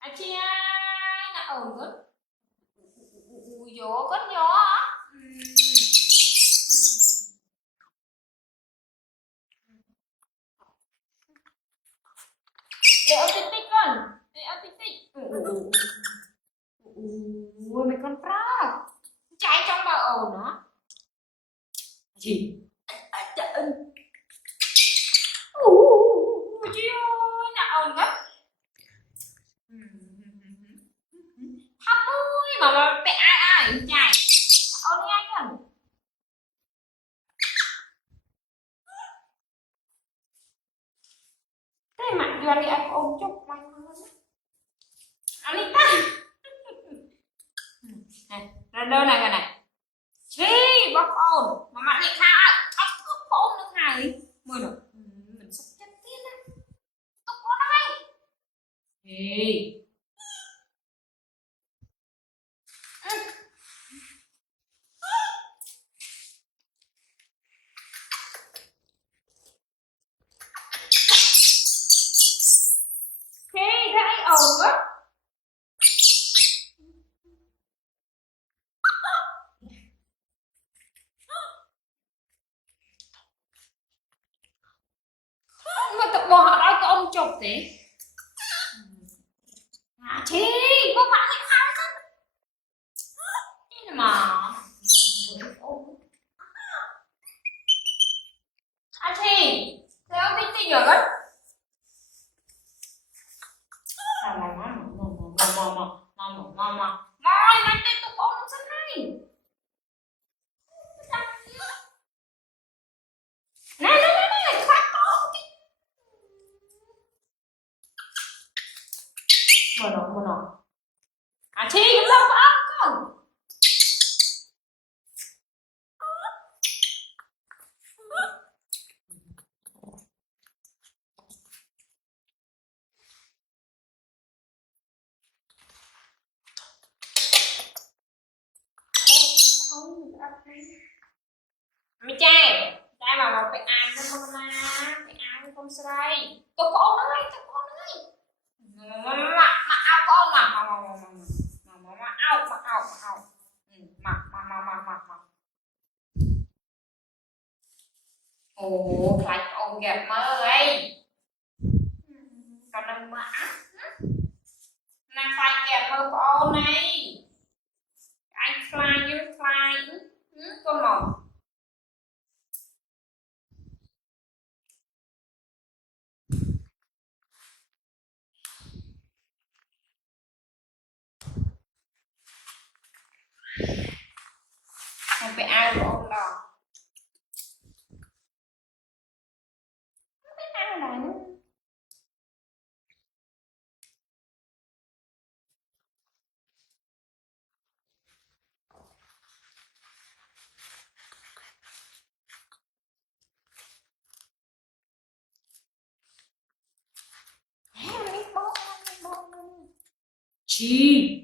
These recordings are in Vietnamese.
À chị ơi, là ổn good. Gió good gió á. Để ở tích tích con. Để ở tích tích. Ui, mấy con frog. Chạy trong bờ ổn đó. Gì? À, trời. Chị ơi, là ổn good. Thắp ơi, mà mẹ ai ai chạy. Ổn nhanh rồi. Thế mà giờ đi anh ôm chúc mày luôn. Anita. Này, ra đơn này cái này. Chi, bóc ôn. Mà bạn lại khai ốc cốc ôn nữa hài. Mời nữa. Mình sắp chết tiết á. Tốc có đây. Ê. Thế thấy ồn quá. Mà tập bò họ nói có ông chụp thế. À chi, có bạn lại khai cơ. Thế mà. À chi, thế ông thích gì rồi đấy. Rồi, anh tiếp tục ôm sân này. Này, khoát to. Mở nó. À chi, cái lông của ông không? Mày trai mà phải ăn cho con na, phải ăn cho con sợi. Tôi có nói. Mà ao con mà ao. Mà. Ồ, phải ồn gạt mơ ấy. Còn đang mã. Nàng phải kẹp mơ của này. Anh fly. Con màu. Không phải ao của ông đò. Không phải ao này nữa. Chi.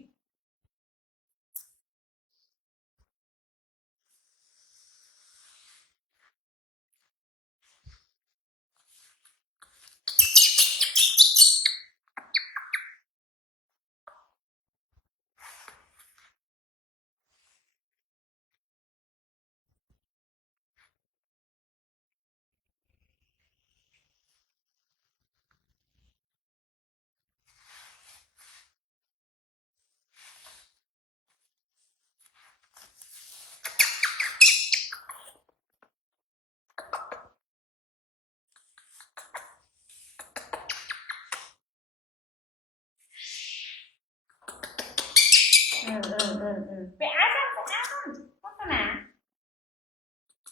Phải áo không? Có con nào?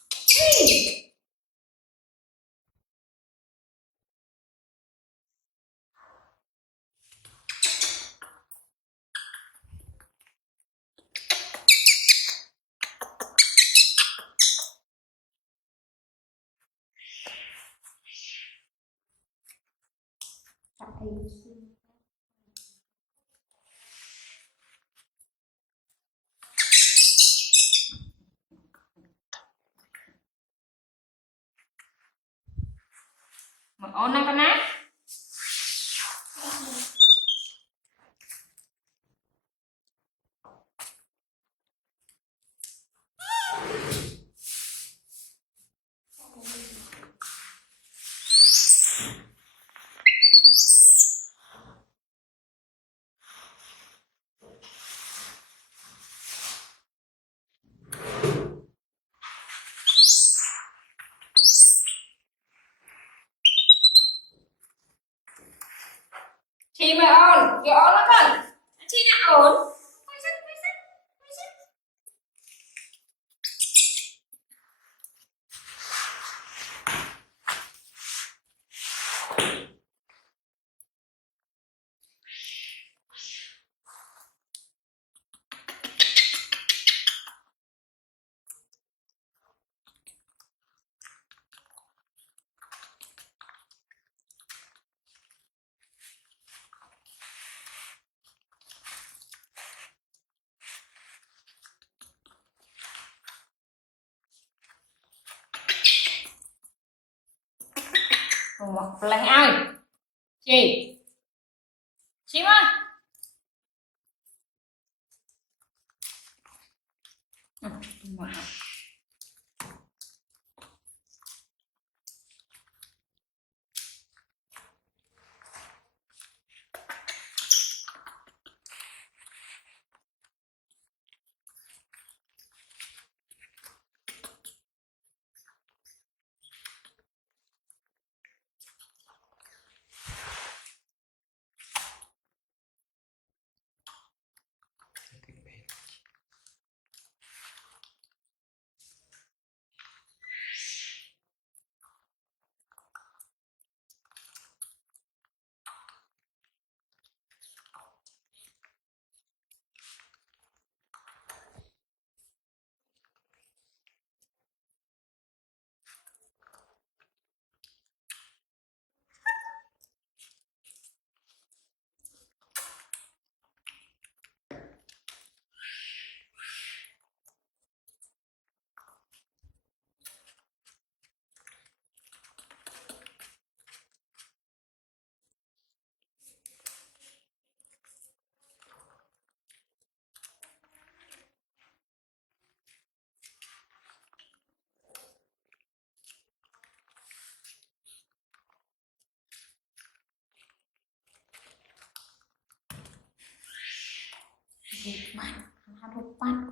Chi. Một ôn năm con á. chị mới ổn chị ổn lắm rồi chị đã ổn quay sức quay sức quay sức một lần ơi chị ơi ừ, Hãy subscribe cho kênh Ghiền Mì Gõ để không bỏ lỡ những video hấp dẫn